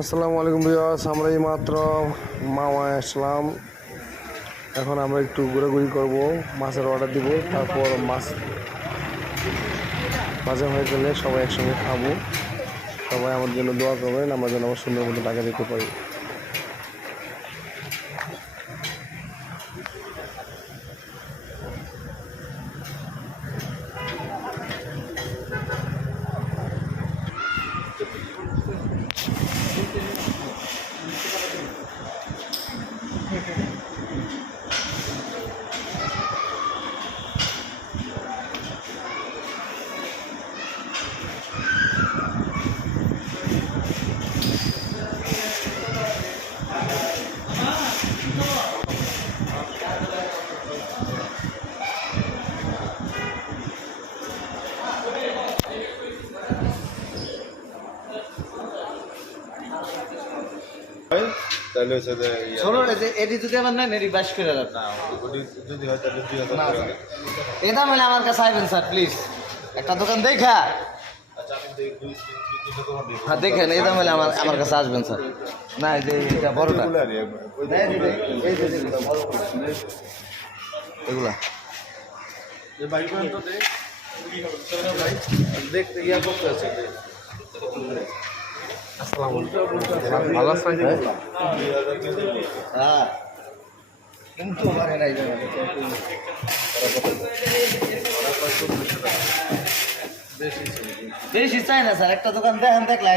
আসসালামু আলাইকুম ভিউয়ার্স, আমরা এই মাত্র মাওয়ায় আসলাম। এখন আমরা একটু ঘোরাঘুরি করব, মাছের অর্ডার দিব, তারপর মাছ ভাজা হয়ে গেলে সবাই একসঙ্গে খাবো। সবাই আমার জন্য দোয়া করবেন, আমরা যেন আমার সুন্দর মতো টাকা দিতে পারি। তাহলে হচ্ছে যে শোনো যে এটি যদি আমার নেন এটি বাস করে রাখ না যদি হয় তাহলে 2000 এটা মানে আমার কাছে আইবেন স্যার প্লিজ একটা দোকান দেখা আচ্ছা আমি দুইটা তোমার দিব হ্যাঁ দেখেন এটা মানে আমার কাছে আসবেন স্যার না এই যে এটা বড়টা এগুলা এই বাইক তো দেখতে ইয়া করতে আছে ভালো আছেন? হ্যাঁ কিন্তু মানে নাই বেশি চাই না স্যার একটা দোকান দেখেন দেখলে